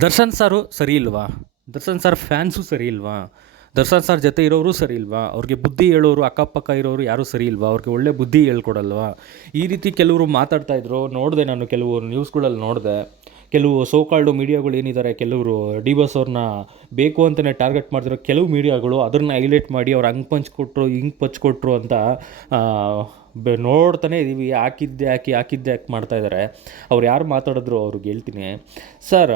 ದರ್ಶನ್ ಸಾರು ಸರಿ ಇಲ್ವಾ? ದರ್ಶನ್ ಸರ್ ಫ್ಯಾನ್ಸು ಸರಿ ಇಲ್ವಾ? ದರ್ಶನ್ ಸರ್ ಜೊತೆ ಇರೋರು ಸರಿ ಇಲ್ವಾ? ಅವ್ರಿಗೆ ಬುದ್ಧಿ ಹೇಳೋರು ಅಕ್ಕಪಕ್ಕ ಇರೋರು ಯಾರೂ ಸರಿ ಇಲ್ವಾ? ಅವ್ರಿಗೆ ಒಳ್ಳೆ ಬುದ್ಧಿ ಹೇಳ್ಕೊಡಲ್ವಾ? ಈ ರೀತಿ ಕೆಲವರು ಮಾತಾಡ್ತಾ ಇದ್ರು. ನೋಡಿದೆ ನಾನು ಕೆಲವು ನ್ಯೂಸ್ಗಳಲ್ಲಿ ನೋಡಿದೆ. ಕೆಲವು ಸೋಕಾಲ್ಡು ಮೀಡಿಯಾಗಳು ಏನಿದ್ದಾರೆ ಕೆಲವರು ಡಿ ಬಸ್ ಅವ್ರನ್ನ ಬೇಕು ಅಂತಲೇ ಟಾರ್ಗೆಟ್ ಮಾಡಿದ್ರು ಕೆಲವು ಮೀಡಿಯಾಗಳು ಅದನ್ನ ಹೈಲೈಟ್ ಮಾಡಿ ಅವ್ರು ಹಂಗೆ ಪಂಚ್ಕೊಟ್ರು ಹಿಂಗೆ ಪಂಚ್ಕೊಟ್ರು ಅಂತ ಬೆ ನೋಡ್ತಾನೆ ಇದ್ದೀವಿ ಹಾಕಿದ್ದೆ, ಹಾಕಿ ಹಾಕಿದ್ದೆ, ಹಾಕಿ ಮಾಡ್ತಾ ಇದ್ದಾರೆ ಅವ್ರು ಯಾರು ಮಾತಾಡಿದ್ರು ಅವ್ರಿಗೆ ಹೇಳ್ತೀನಿ. ಸರ್,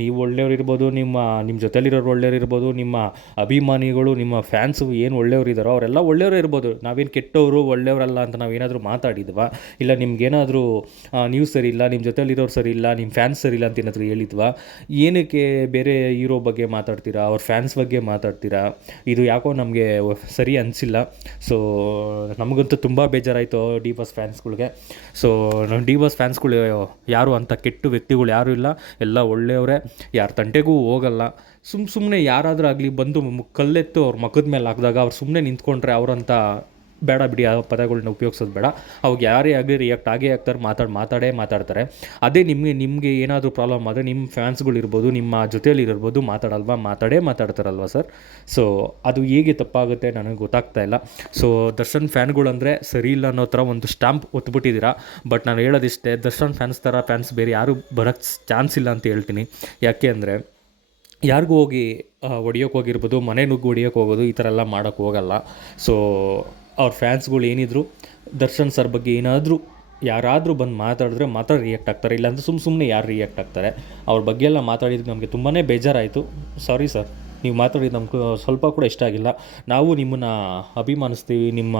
ನೀವು ಒಳ್ಳೆಯವ್ರು ಇರ್ಬೋದು, ನಿಮ್ಮ ನಿಮ್ಮ ಜೊತೆಲಿರೋರು ಒಳ್ಳೆಯವ್ರು ಇರ್ಬೋದು, ನಿಮ್ಮ ಅಭಿಮಾನಿಗಳು, ನಿಮ್ಮ ಫ್ಯಾನ್ಸು ಏನು ಒಳ್ಳೆಯವ್ರು ಇದ್ದಾರೋ ಅವರೆಲ್ಲ ಒಳ್ಳೆಯವರು ಇರ್ಬೋದು. ನಾವೇನು ಕೆಟ್ಟವರು, ಒಳ್ಳೆಯವರಲ್ಲ ಅಂತ ನಾವೇನಾದರೂ ಮಾತಾಡಿದ್ವಾ? ಇಲ್ಲ ನಿಮ್ಗೇನಾದರೂ ನ್ಯೂಸ್ ಸರಿ ಇಲ್ಲ ನಿಮ್ಮ ಜೊತೆಲಿರೋರು ಸರಿ ಇಲ್ಲ ನಿಮ್ಮ ಫ್ಯಾನ್ಸ್ ಸರಿ ಇಲ್ಲ ಅಂತ ಏನಾದರೂ ಹೇಳಿದ್ವಾ? ಏನಕ್ಕೆ ಬೇರೆ ಹೀರೋ ಬಗ್ಗೆ ಮಾತಾಡ್ತೀರಾ? ಅವ್ರ ಫ್ಯಾನ್ಸ್ ಬಗ್ಗೆ ಮಾತಾಡ್ತೀರಾ? ಇದು ಯಾಕೋ ನಮಗೆ ಸರಿ ಅನಿಸಿಲ್ಲ. ಸೊ ನಮಗಂತೂ ತುಂಬ ಬೇಜಾರಾಯಿತು ಡಿ ಬಸ್ ಫ್ಯಾನ್ಸ್ಗಳಿಗೆ. ಸೊ ಡಿ ಬಸ್ ಫ್ಯಾನ್ಸ್ಗಳು ಯಾರು ಅಂಥ ಕೆಟ್ಟು ವ್ಯಕ್ತಿಗಳು ಯಾರೂ ಇಲ್ಲ, ಎಲ್ಲ ಒಳ್ಳೆಯವರೇ. ಯಾರ ತಂಟೆಗೂ ಹೋಗಲ್ಲ. ಸುಮ್ಮ ಸುಮ್ಮನೆ ಯಾರಾದರೂ ಆಗಲಿ ಬಂದು ಕಲ್ಲೆತ್ತು ಅವ್ರ ಮಖದ ಮೇಲೆ ಹಾಕಿದಾಗ ಅವ್ರು ಸುಮ್ಮನೆ ನಿಂತ್ಕೊಂಡ್ರೆ ಅವರಂತ ಬೇಡ ಬಿಡಿ, ಆ ಪದಗಳನ್ನ ಉಪಯೋಗಿಸೋದು ಬೇಡ. ಅವಾಗ ಯಾರೇ ಆಗಲಿ ರಿಯಾಕ್ಟ್ ಆಗೇ ಆಗ್ತಾರೆ, ಮಾತಾಡಿ, ಮಾತಾಡೇ ಮಾತಾಡ್ತಾರೆ. ಅದೇ ನಿಮಗೆ ನಿಮಗೆ ಏನಾದರೂ ಪ್ರಾಬ್ಲಮ್ ಆದರೆ ನಿಮ್ಮ ಫ್ಯಾನ್ಸ್ಗಳಿರ್ಬೋದು ನಿಮ್ಮ ಜೊತೆಯಲ್ಲಿ ಇರ್ಬೋದು, ಮಾತಾಡಲ್ವಾ? ಮಾತಾಡೇ ಮಾತಾಡ್ತಾರಲ್ವ ಸರ್? ಸೊ ಅದು ಹೇಗೆ ತಪ್ಪಾಗುತ್ತೆ ನನಗೆ ಗೊತ್ತಾಗ್ತಾ ಇಲ್ಲ. ಸೊ ದರ್ಶನ್ ಫ್ಯಾನ್ಗಳಂದರೆ ಸರಿ ಇಲ್ಲ ಅನ್ನೋ ಥರ ಒಂದು ಸ್ಟಾಂಪ್ ಒತ್ಬಿಟ್ಟಿದ್ದೀರಾ? ಬಟ್ ನಾನು ಹೇಳೋದಿಷ್ಟೇ, ದರ್ಶನ್ ಫ್ಯಾನ್ಸ್ ಥರ ಫ್ಯಾನ್ಸ್ ಬೇರೆ ಯಾರೂ ಬರೋಕ್ಕೆ ಚಾನ್ಸ್ ಇಲ್ಲ ಅಂತ ಹೇಳ್ತೀನಿ. ಯಾಕೆ ಅಂದರೆ, ಯಾರಿಗೂ ಹೋಗಿ ಹೊಡಿಯೋಕೆ ಹೋಗಿರ್ಬೋದು, ಮನೆ ನುಗ್ಗಿ ಹೊಡಿಯೋಕೆ ಹೋಗೋದು ಈ ಥರ ಎಲ್ಲ ಮಾಡೋಕ್ಕೆ ಹೋಗಲ್ಲ. ಸೊ ಅವ್ರ ಫ್ಯಾನ್ಸ್ಗಳು ಏನಿದ್ರು, ದರ್ಶನ್ ಸರ್ ಬಗ್ಗೆ ಏನಾದರೂ ಯಾರಾದರೂ ಬಂದು ಮಾತಾಡಿದ್ರೆ ಮಾತ್ರ ರಿಯಾಕ್ಟ್ ಆಗ್ತಾರೆ. ಇಲ್ಲಾಂದ್ರೆ ಸುಮ್ಮ ಸುಮ್ಮನೆ ಯಾರು ರಿಯಾಕ್ಟ್ ಆಗ್ತಾರೆ. ಅವ್ರ ಬಗ್ಗೆ ಎಲ್ಲ ಮಾತಾಡಿದ್ದು ನಮಗೆ ತುಂಬಾ ಬೇಜಾರಾಯಿತು. ಸಾರಿ ಸರ್ ನೀವು ಮಾತಾಡಿದ ನಮ್ಗೆ ಸ್ವಲ್ಪ ಕೂಡ ಇಷ್ಟ ಆಗಿಲ್ಲ. ನಾವು ನಿಮ್ಮನ್ನು ಅಭಿಮಾನಿಸ್ತೀವಿ, ನಿಮ್ಮ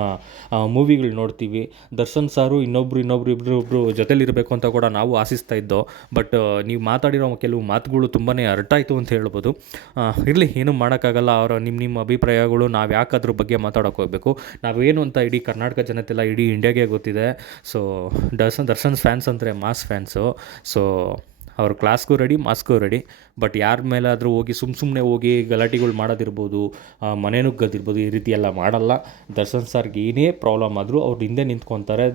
ಮೂವಿಗಳು ನೋಡ್ತೀವಿ. ದರ್ಶನ್ ಸಾರು ಇನ್ನೊಬ್ರು ಇನ್ನೊಬ್ರು ಇಬ್ಬರು ಒಬ್ಬರು ಜೊತೆಲಿರಬೇಕು ಅಂತ ಕೂಡ ನಾವು ಆಸಿಸ್ತಾ ಇದ್ದೋ, ಬಟ್ ನೀವು ಮಾತಾಡಿರೋ ಕೆಲವು ಮಾತುಗಳು ತುಂಬಾ ಅರ್ಟಾಯಿತು ಅಂತ ಹೇಳ್ಬೋದು. ಇರಲಿ, ಏನೂ ಮಾಡೋಕ್ಕಾಗಲ್ಲ. ಅವರ ನಿಮ್ಮ ನಿಮ್ಮ ಅಭಿಪ್ರಾಯಗಳು ನಾವು ಯಾಕೆ ಅದ್ರ ಬಗ್ಗೆ ಮಾತಾಡೋಕೆ ಹೋಗಬೇಕು. ನಾವೇನು ಅಂತ ಇಡೀ ಕರ್ನಾಟಕ ಜನತೆಲ್ಲ ಇಡೀ ಇಂಡಿಯಾಗೆ ಗೊತ್ತಿದೆ. ಸೊ, ದರ್ಶನ್ ದರ್ಶನ್ ಫ್ಯಾನ್ಸ್ ಅಂದರೆ ಮಾಸ್ ಫ್ಯಾನ್ಸು. ಸೊ, ಅವ್ರ ಕ್ಲಾಸ್ಗೂ ರೆಡಿ, ಮಾಸ್ಗೂ ರೆಡಿ. ಬಟ್ ಯಾರ ಮೇಲಾದರೂ ಹೋಗಿ ಸುಮ್ಮ ಸುಮ್ಮನೆ ಹೋಗಿ ಗಲಾಟೆಗಳು ಮಾಡೋದಿರ್ಬೋದು ಆ, ಮನೆ ನುಗ್ಗೋದಿರ್ಬೋದು ಈ ರೀತಿ ಎಲ್ಲ ಮಾಡಲ್ಲ. ದರ್ಶನ್ ಸರ್ಗೆ ಏನೇ ಪ್ರಾಬ್ಲಮ್ ಆದರೂ ಅವ್ರು ಹಿಂದೆ ನಿಂತ್ಕೊತಾರೆ.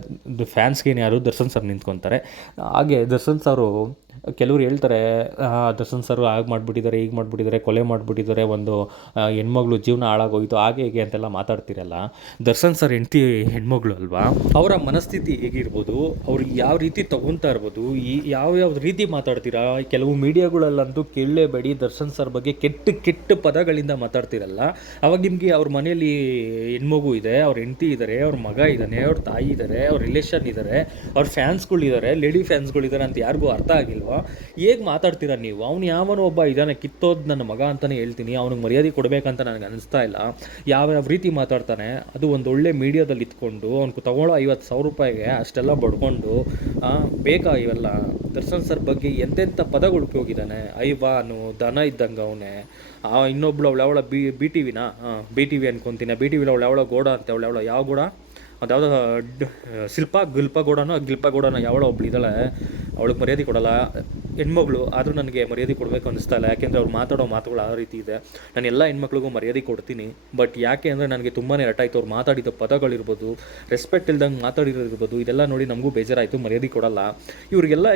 ಫ್ಯಾನ್ಸ್ಗೇನು ಯಾರು ದರ್ಶನ್ ಸರ್ ನಿಂತ್ಕೊತಾರೆ. ಹಾಗೆ ದರ್ಶನ್ ಸರು ಕೆಲವ್ರು ಹೇಳ್ತಾರೆ ದರ್ಶನ್ ಸರ್ ಹಾಗೆ ಮಾಡಿಬಿಟ್ಟಿದ್ದಾರೆ ಹೀಗೆ ಮಾಡಿಬಿಟ್ಟಿದ್ದಾರೆ ಕೊಲೆ ಮಾಡಿಬಿಟ್ಟಿದ್ದಾರೆ ಒಂದು ಹೆಣ್ಮಗಳು ಜೀವನ ಹಾಳಾಗೋಯಿತು ಹಾಗೆ ಹೇಗೆ ಅಂತೆಲ್ಲ ಮಾತಾಡ್ತಿರಲ್ಲ. ದರ್ಶನ್ ಸರ್ ಹೆಂಡತಿ ಹೆಣ್ಮಗಳು ಅಲ್ವಾ? ಅವರ ಮನಸ್ಥಿತಿ ಹೇಗಿರ್ಬೋದು? ಅವ್ರಿಗೆ ಯಾವ ರೀತಿ ತಗೊತಾ ಇರ್ಬೋದು? ಈ ಯಾವ ಯಾವ ರೀತಿ ಮಾತಾಡ್ತೀರಾ? ಕೆಲವು ಮೀಡಿಯಾಗಳಲ್ಲಂತೂ ಕೇಳಲೇಬೇಡಿ, ದರ್ಶನ್ ಸರ್ ಬಗ್ಗೆ ಕೆಟ್ಟ ಕೆಟ್ಟ ಪದಗಳಿಂದ ಮಾತಾಡ್ತಿರಲ್ಲ, ಅವಾಗ ನಿಮಗೆ ಅವ್ರ ಮನೆಯಲ್ಲಿ ಹೆಣ್ಮಗು ಇದೆ, ಅವ್ರ ಹೆಂಡತಿ ಇದ್ದಾರೆ ಅವ್ರ ಮಗ ಇದ್ದಾನೆ ಅವ್ರ ತಾಯಿ ಇದ್ದಾರೆ ಅವ್ರ ರಿಲೇಷನ್ ಇದ್ದಾರೆ ಅವ್ರ ಫ್ಯಾನ್ಸ್ಗಳಿದ್ದಾರೆ ಲೇಡಿ ಫ್ಯಾನ್ಸ್ಗಳಿದ್ದಾರೆ ಅಂತ ಯಾರಿಗೂ ಅರ್ಥ ಆಗಿಲ್ವಾ? ಹೇಗೆ ಮಾತಾಡ್ತೀರಾ ನೀವು? ಅವ್ನು ಯಾವನೋ ಒಬ್ಬ ಇದ್ದಾನೆ ಕಿತ್ತೋದು ನನ್ನ ಮಗ ಅಂತಲೇ ಹೇಳ್ತೀನಿ, ಅವ್ನಿಗೆ ಮರ್ಯಾದೆ ಕೊಡಬೇಕಂತ ನನಗೆ ಅನಿಸ್ತಾ ಇಲ್ಲ. ಯಾವ ಯಾವ ರೀತಿ ಮಾತಾಡ್ತಾನೆ, ಅದು ಒಂದು ಒಳ್ಳೆ ಮೀಡಿಯಾದಲ್ಲಿ ಇತ್ಕೊಂಡು, ಅವ್ನಿಗೆ ತಗೊಳ್ಳೋ ಐವತ್ತು ಸಾವಿರ ರೂಪಾಯಿಗೆ ಅಷ್ಟೆಲ್ಲ ಬಡ್ಕೊಂಡು ಬೇಕಾ ಇವೆಲ್ಲ? ದರ್ಶನ್ ಸರ್ ಬಗ್ಗೆ ಎಂತೆಂಥ ಪದಗಳು ಉಪಯೋಗಿದ್ದಾನೆ? ಐವಾನು, ದನ ಇದ್ದಂಗೆ ಅವನೇ. ಆ, ಇನ್ನೊಬ್ಳು ಅವಳು ಯಾವಳ ಬಿ ಬಿ ಟಿ ವಿನ? ಬಿ ಟಿ ವಿ ಅನ್ಕೊಂತೀನಿ. ಬಿ ಟಿ ವಿಲಿ ಅವಳು ಯಾವಳ ಗೋಡ ಅಂತ? ಅವಳು ಯಾವಳ ಯಾವ ಗೋಡ? ಅದ್ಯಾವುದೋ, ಡ್- ಶಿಲ್ಪ, ಗಿಲ್ಪ ಗೋಡನೋ ಗಿಲ್ಪ ಗೋಡನೋ, ಯಾವಳ ಒಬ್ಳು ಇದ್ದಾಳೆ. ಅವಳಿಗೆ ಮರ್ಯಾದೆ ಕೊಡಲ್ಲ. ಹೆಣ್ಮಗಳು ಆದರೂ ನನಗೆ ಮರ್ಯಾದೆ ಕೊಡಬೇಕು ಅನಿಸ್ತಾ ಇಲ್ಲ. ಯಾಕೆಂದರೆ ಅವ್ರು ಮಾತಾಡೋ ಮಾತುಗಳು ಆ ರೀತಿ ಇದೆ. ನಾನು ಎಲ್ಲ ಹೆಣ್ಮಕ್ಳಿಗೂ ಮರ್ಯಾದೆ ಕೊಡ್ತೀನಿ. ಬಟ್ ಯಾಕೆ ಅಂದರೆ ನನಗೆ ತುಂಬಾ ಹರ್ಟಾಯ್ತು ಅವ್ರು ಮಾತಾಡಿದ ಪದಗಳಿರ್ಬೋದು ರೆಸ್ಪೆಕ್ಟ್ ಇಲ್ದಂಗೆ ಮಾತಾಡಿರೋದಿರ್ಬೋದು ಇದೆಲ್ಲ ನೋಡಿ ನಮಗೂ ಬೇಜಾರಾಯಿತು. ಮರ್ಯಾದೆ ಕೊಡಲ್ಲ. ಇವರಿಗೆಲ್ಲ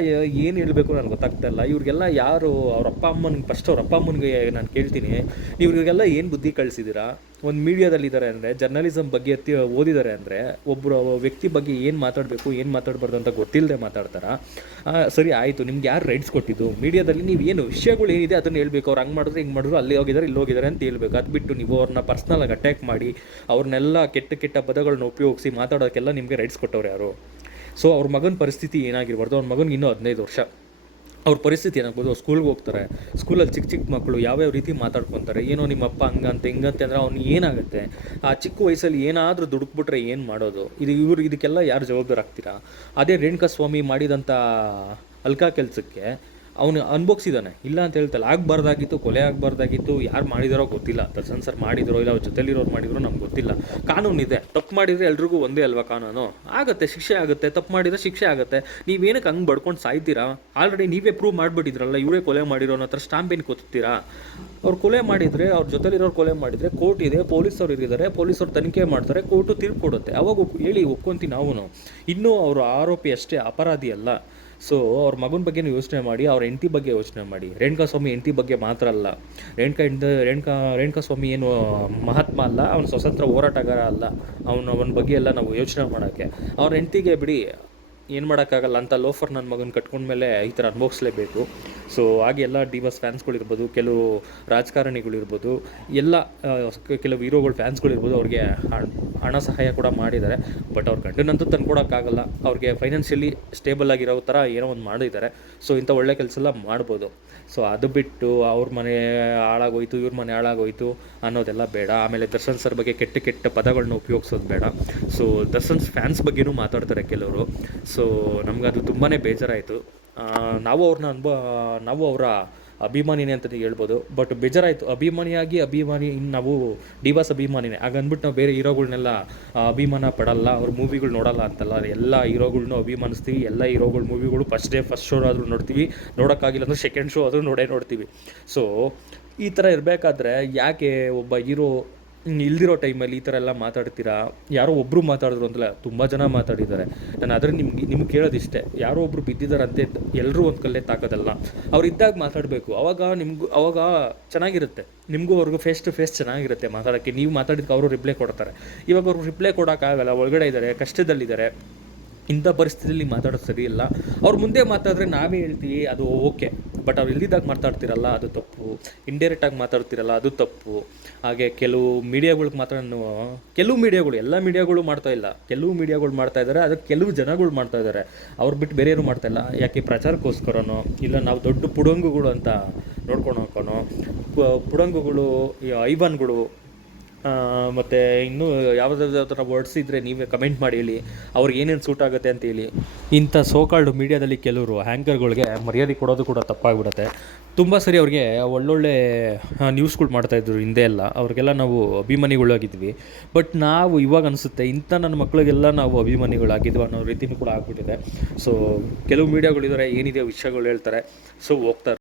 ಏನು ಹೇಳಬೇಕು ನನಗೆ ಗೊತ್ತಾಗ್ತಾ ಇಲ್ಲ. ಇವರಿಗೆಲ್ಲ ಯಾರು ಅವ್ರ ಅಪ್ಪ ಅಮ್ಮನಿಗೆ ಫಸ್ಟ್ ಅವ್ರ ಅಪ್ಪ ಅಮ್ಮನಿಗೆ ನಾನು ಕೇಳ್ತೀನಿ. ನೀವು ಇವ್ರಿಗೆಲ್ಲ ಏನು ಬುದ್ಧಿ ಕಳಿಸಿದ್ದೀರಾ ಒಂದು ಮೀಡಿಯಾದಲ್ಲಿ ಇದ್ದಾರೆ ಅಂದರೆ ಜರ್ನಲಿಸಮ್ ಬಗ್ಗೆ ಓದಿದ್ದಾರೆ ಅಂದರೆ ಒಬ್ಬರು ವ್ಯಕ್ತಿ ಬಗ್ಗೆ ಏನು ಮಾತಾಡಬೇಕು, ಏನು ಮಾತಾಡಬಾರ್ದು ಅಂತ ಗೊತ್ತಿಲ್ಲದೆ ಮಾತಾಡ್ತಾರ. ಸರಿ ಆಯಿತು, ನಿಮ್ಗೆ ಯಾರು ರೈಟ್ಸ್ ಕೊಟ್ಟಿದ್ದು? ಮೀಡಿಯಾದಲ್ಲಿ ನೀವು ಏನು ವಿಷಯಗಳು ಏನಿದೆ ಅದನ್ನು ಹೇಳ್ಬೇಕು, ಅವ್ರು ಹಂಗೆ ಮಾಡಿದ್ರೆ, ಹಿಂಗೆ ಮಾಡಿದ್ರು, ಅಲ್ಲಿ ಹೋಗಿದ್ದಾರೆ ಇಲ್ಲಿ ಹೋಗಿದ್ದಾರೆ ಅಂತ ಹೇಳ್ಬೇಕು. ಅದು ಬಿಟ್ಟು ನೀವು ಅವ್ರನ್ನ ಪರ್ಸ್ನಲಾಗಿ ಅಟ್ಯಾಕ್ ಮಾಡಿ ಅವ್ರನ್ನೆಲ್ಲ ಕೆಟ್ಟ ಕೆಟ್ಟ ಪದಗಳನ್ನ ಉಪಯೋಗಿಸಿ ಮಾತಾಡೋಕ್ಕೆಲ್ಲ ನಿಮಗೆ ರೈಟ್ಸ್ ಕೊಟ್ಟವ್ರು ಯಾರು? ಸೊ ಅವ್ರ ಮಗನ ಪರಿಸ್ಥಿತಿ ಏನಾಗಿರ್ಬಾರ್ದು, ಅವ್ರ ಮಗನಿಗೆ ಇನ್ನೂ ಹದಿನೈದು ವರ್ಷ. ಅವ್ರ ಪರಿಸ್ಥಿತಿ ಏನಾಗ್ಬೋದು ಸ್ಕೂಲ್ಗೆ ಹೋಗ್ತಾರೆ ಸ್ಕೂಲಲ್ಲಿ ಚಿಕ್ಕ ಚಿಕ್ಕ ಮಕ್ಕಳು ಯಾವ್ಯಾವ ರೀತಿ ಮಾತಾಡ್ಕೊತಾರೆ, ಏನೋ ನಿಮ್ಮ ಅಪ್ಪ ಹಂಗಂತೆ ಹಿಂಗಂತೆ ಅಂದರೆ ಅವ್ನು ಏನಾಗುತ್ತೆ? ಆ ಚಿಕ್ಕ ವಯಸ್ಸಲ್ಲಿ ಏನಾದರೂ ದುಡುಕ್ಬಿಟ್ರೆ ಏನು ಮಾಡೋದು? ಇದು ಇವ್ರು ಇದಕ್ಕೆಲ್ಲ ಯಾರು ಜವಾಬ್ದಾರ ಆಗ್ತೀರಾ? ಅದೇ ರೇಣುಕಾ ಸ್ವಾಮಿ ಮಾಡಿದಂಥ ಅಲ್ಕಾ ಕೆಲಸಕ್ಕೆ ಅವನು ಅನ್ಬೋಗ್ಸಿದ್ದಾನೆ ಇಲ್ಲ ಅಂತ ಹೇಳ್ತಲ್ಲ, ಆಗಬಾರ್ದಾಗಿತ್ತು, ಕೊಲೆ ಆಗಬಾರ್ದಾಗಿತ್ತು, ಯಾರು ಮಾಡಿದಾರೋ ಗೊತ್ತಿಲ್ಲ. ದರ್ಶನ್ ಸರ್ ಮಾಡಿದರೋ ಇಲ್ಲ, ಅವ್ರ ಜೊತೆಲಿರೋರು ಮಾಡಿದ್ರು ನಮ್ಗೆ ಗೊತ್ತಿಲ್ಲ. ಕಾನೂನು ಇದೆ. ತಪ್ಪು ಮಾಡಿದರೆ ಎಲ್ರಿಗೂ ಒಂದೇ ಅಲ್ವಾ ಕಾನೂನು? ಆಗುತ್ತೆ, ಶಿಕ್ಷೆ ಆಗುತ್ತೆ, ತಪ್ಪು ಮಾಡಿದರೆ ಶಿಕ್ಷೆ ಆಗುತ್ತೆ. ನೀವೇನಕ್ಕೆ ಹಂಗೆ ಬಡ್ಕೊಂಡು ಸಾಯ್ತೀರಾ? ಆಲ್ರೆಡಿ ನೀವೇ ಪ್ರೂವ್ ಮಾಡಿಬಿಟ್ಟಿದ್ರಲ್ಲ, ಇವರೇ ಕೊಲೆ ಮಾಡಿರೋ ಹತ್ರ ಸ್ಟಾಂಪ್ ಏನು ಕೊತ್ತೀರಾ? ಅವ್ರು ಕೊಲೆ ಮಾಡಿದರೆ, ಅವ್ರ ಜೊತೆಲಿರೋರು ಕೊಲೆ ಮಾಡಿದರೆ ಕೋರ್ಟ್ ಇದೆ, ಪೊಲೀಸವ್ರು ಇರಿದ್ದಾರೆ, ಪೊಲೀಸವ್ರು ತನಿಖೆ ಮಾಡ್ತಾರೆ ಕೋರ್ಟು ತೀರ್ಪು ಕೊಡುತ್ತೆ. ಅವಾಗ ಹೇಳಿ ಒಪ್ಕೊಂತೀನಿ ನಾವು ಇನ್ನೂ ಅವರು ಆರೋಪಿ ಅಷ್ಟೇ ಅಪರಾಧಿ ಅಲ್ಲ. ಸೊ ಅವ್ರ ಮಗನ ಬಗ್ಗೆಯೂ ಯೋಚನೆ ಮಾಡಿ, ಅವ್ರ ಹೆಂಡತಿ ಬಗ್ಗೆ ಯೋಚನೆ ಮಾಡಿ. ರೇಣುಕಾ ಸ್ವಾಮಿ ಹೆಂಡತಿ ಬಗ್ಗೆ ಮಾತ್ರ ಅಲ್ಲ. ರೇಣುಕಾ ಹೆಂಡ ರೇಣುಕಾ ರೇಣುಕಾ ಸ್ವಾಮಿ ಏನು ಮಹಾತ್ಮ ಅಲ್ಲ, ಅವ್ನ ಸ್ವತಂತ್ರ ಹೋರಾಟಗಾರ ಅಲ್ಲ. ಅವನು, ಅವನ ಬಗ್ಗೆ ಎಲ್ಲ ನಾವು ಯೋಚನೆ ಮಾಡೋಕ್ಕೆ. ಅವ್ರ ಹೆಂಡತಿಗೆ ಬಿಡಿ, ಏನು ಮಾಡೋಕ್ಕಾಗಲ್ಲ ಅಂತ ಲೋಫರ್ ನನ್ನ ಮಗನ ಕಟ್ಕೊಂಡ್ಮೇಲೆ ಈ ಥರ ಅನುಭವಿಸ್ಲೇಬೇಕು. ಸೊ ಹಾಗೆ ಎಲ್ಲ ಡಿ ಬಾಸ್ ಫ್ಯಾನ್ಸ್ಗಳಿರ್ಬೋದು ಕೆಲವು ರಾಜಕಾರಣಿಗಳಿರ್ಬೋದು, ಎಲ್ಲ ಕೆಲವು ಹೀರೋಗಳು ಫ್ಯಾನ್ಸ್ಗಳಿರ್ಬೋದು ಅವ್ರಿಗೆ ಹಣ್- ಸಹಾಯ ಕೂಡ ಮಾಡಿದ್ದಾರೆ. ಬಟ್ ಅವ್ರ ಗಂಡನಂತೂ ತಂದ್ಕೊಡೋಕ್ಕಾಗಲ್ಲ. ಅವ್ರಿಗೆ ಫೈನಾನ್ಷಿಯಲಿ ಸ್ಟೇಬಲ್ ಆಗಿರೋ ಥರ ಏನೋ ಒಂದು ಮಾಡಿದ್ದಾರೆ. ಸೊ ಇಂಥ ಒಳ್ಳೆ ಕೆಲಸ ಎಲ್ಲ ಮಾಡ್ಬೋದು. ಸೊ ಅದು ಬಿಟ್ಟು ಅವ್ರ ಮನೆ ಹಾಳಾಗೋಯ್ತು, ಇವ್ರ ಮನೆ ಹಾಳಾಗೋಯ್ತು ಅನ್ನೋದೆಲ್ಲ ಬೇಡ. ಆಮೇಲೆ ದರ್ಶನ್ ಸರ್ ಬಗ್ಗೆ ಕೆಟ್ಟ ಕೆಟ್ಟ ಪದಗಳನ್ನ ಉಪಯೋಗಿಸೋದು ಬೇಡ. ಸೊ ದರ್ಶನ್ಸ್ ಫ್ಯಾನ್ಸ್ ಬಗ್ಗೆನೂ ಮಾತಾಡ್ತಾರೆ ಕೆಲವರು. ಸೊ ನಮಗದು ತುಂಬಾ ಬೇಜಾರಾಯಿತು. ನಾವು ಅವ್ರನ್ನ ಅನ್ಭವ ನಾವು ಅವರ ಅಭಿಮಾನಿನೇ ಅಂತಲೇ ಹೇಳ್ಬೋದು. ಬಟ್ ಬೇಜಾರಾಯಿತು. ಅಭಿಮಾನಿಯಾಗಿ ಅಭಿಮಾನಿ ಇನ್ನು ನಾವು ಡಿ ಬಾಸ್ ಅಭಿಮಾನಿನೇ ಹಾಗಂದ್ಬಿಟ್ಟು ನಾವು ಬೇರೆ ಹೀರೋಗಳ್ನೆಲ್ಲ ಅಭಿಮಾನ ಪಡಲ್ಲ, ಅವ್ರ ಮೂವಿಗಳು ನೋಡಲ್ಲ ಅಂತಲ್ಲ. ಎಲ್ಲ ಹೀರೋಗಳ್ನು ಅಭಿಮಾನಿಸ್ತೀವಿ. ಎಲ್ಲ ಹೀರೋಗಳ ಮೂವಿಗಳು ಫಸ್ಟ್ ಡೇ ಫಸ್ಟ್ ಶೋ ಆದರೂ ನೋಡ್ತೀವಿ. ನೋಡೋಕ್ಕಾಗಿಲ್ಲ ಅಂದರೆ ಸೆಕೆಂಡ್ ಶೋ ಆದರೂ ನೋಡೇ ನೋಡ್ತೀವಿ. ಸೊ ಈ ಥರ ಇರಬೇಕಾದ್ರೆ ಯಾಕೆ ಒಬ್ಬ ಹೀರೋ ಇಲ್ದಿರೋ ಟೈಮಲ್ಲಿ ಈ ಥರ ಎಲ್ಲ ಮಾತಾಡ್ತೀರಾ? ಯಾರೋ ಒಬ್ಬರು ಮಾತಾಡಿದ್ರು ಅಂತಲ್ಲ, ತುಂಬ ಜನ ಮಾತಾಡಿದ್ದಾರೆ. ನಾನು ಆದರೆ ನಿಮ್ಗೆ ನಿಮ್ಗೆ ಕೇಳೋದಿಷ್ಟೇ, ಯಾರೋ ಒಬ್ರು ಬಿದ್ದಿದ್ದಾರಂತೆ ಎಲ್ಲರೂ ಒಂದು ಕಲ್ಲೇ ತಾಕೋದಲ್ಲ. ಅವ್ರು ಇದ್ದಾಗ ಮಾತಾಡಬೇಕು, ಅವಾಗ ನಿಮಗೂ, ಅವಾಗ ಚೆನ್ನಾಗಿರುತ್ತೆ. ನಿಮಗೂ ಅವ್ರಿಗೂ ಫೇಸ್ ಟು ಫೇಸ್ ಚೆನ್ನಾಗಿರುತ್ತೆ ಮಾತಾಡೋಕ್ಕೆ. ನೀವು ಮಾತಾಡಿದ್ದಕ್ಕೆ ಅವರು ರಿಪ್ಲೈ ಕೊಡ್ತಾರೆ. ಇವಾಗ ಅವ್ರು ರಿಪ್ಲೈ ಕೊಡೋಕ್ಕಾಗಲ್ಲ ಒಳಗಡೆ ಇದ್ದಾರೆ, ಕಷ್ಟದಲ್ಲಿದ್ದಾರೆ. ಇಂಥ ಪರಿಸ್ಥಿತಿಯಲ್ಲಿ ಮಾತಾಡೋದು ಸರಿ ಇಲ್ಲ. ಅವ್ರ ಮುಂದೆ ಮಾತಾಡಿದ್ರೆ ನಾವೇ ಹೇಳ್ತೀವಿ, ಅದು ಓಕೆ ಬಟ್ ಅವ್ರು ಇಲ್ದಿದ್ದಾಗ ಮಾತಾಡ್ತಿರಲ್ಲ, ಅದು ತಪ್ಪು. ಇಂಡೈರೆಕ್ಟಾಗಿ ಮಾತಾಡ್ತಿರಲ್ಲ, ಅದು ತಪ್ಪು. ಹಾಗೆ ಕೆಲವು ಮೀಡಿಯಾಗಳಿಗೆ ಮಾತ್ರ ನಾನು, ಕೆಲವು ಮೀಡಿಯಾಗಳು, ಎಲ್ಲ ಮೀಡಿಯಾಗಳು ಮಾಡ್ತಾ ಇಲ್ಲ. ಕೆಲವು ಮೀಡಿಯಾಗಳು ಮಾಡ್ತಾ ಇದ್ದಾರೆ ಅದಕ್ಕೆ ಕೆಲವು ಜನಗಳು ಮಾಡ್ತಾ ಇದ್ದಾರೆ ಅವ್ರು ಬಿಟ್ಟು ಬೇರೆಯವರು ಮಾಡ್ತಾ ಇಲ್ಲ. ಯಾಕೆ ಪ್ರಚಾರಕ್ಕೋಸ್ಕರನೋ, ಇಲ್ಲ ನಾವು ದೊಡ್ಡ ಪುಡಂಗುಗಳು ಅಂತ ನೋಡ್ಕೊಂಡು ಹೋಗೋಣ ಪುಡಂಗುಗಳು ಐವನ್ಗಳು ಮತ್ತು ಇನ್ನೂ ಯಾವುದಾದ್ರು ಥರ ವರ್ಡ್ಸ್ ಇದ್ದರೆ ನೀವೇ ಕಮೆಂಟ್ ಮಾಡಿ ಹೇಳಿ. ಅವ್ರಿಗೆ ಏನೇನು ಸೂಟ್ ಆಗುತ್ತೆ ಅಂತ ಹೇಳಿ. ಇಂಥ ಸೋಕಾಲ್ಡ್ ಮೀಡಿಯಾದಲ್ಲಿ ಕೆಲವರು ಹ್ಯಾಂಕರ್ಗಳಿಗೆ ಮರ್ಯಾದೆ ಕೊಡೋದು ಕೂಡ ತಪ್ಪಾಗ್ಬಿಡುತ್ತೆ. ತುಂಬ ಸರಿ ಅವ್ರಿಗೆ ಒಳ್ಳೊಳ್ಳೆ ನ್ಯೂಸ್ಗಳು ಮಾಡ್ತಾಯಿದ್ರು ಹಿಂದೆ ಎಲ್ಲ. ಅವ್ರಿಗೆಲ್ಲ ನಾವು ಅಭಿಮಾನಿಗಳಾಗಿದ್ವಿ. ಬಟ್ ನಾವು ಇವಾಗ ಅನಿಸುತ್ತೆ, ಇಂಥ ನನ್ನ ಮಕ್ಕಳಿಗೆಲ್ಲ ನಾವು ಅಭಿಮಾನಿಗಳಾಗಿದ್ವು ಅನ್ನೋ ರೀತಿಯೂ ಕೂಡ ಆಗ್ಬಿಟ್ಟಿದೆ. ಸೊ ಕೆಲವು ಮೀಡಿಯಾಗಳಿದ್ದಾರೆ ಏನಿದೆ ವಿಷಯಗಳು ಹೇಳ್ತಾರೆ. ಸೊ ಹೋಗ್ತಾರೆ.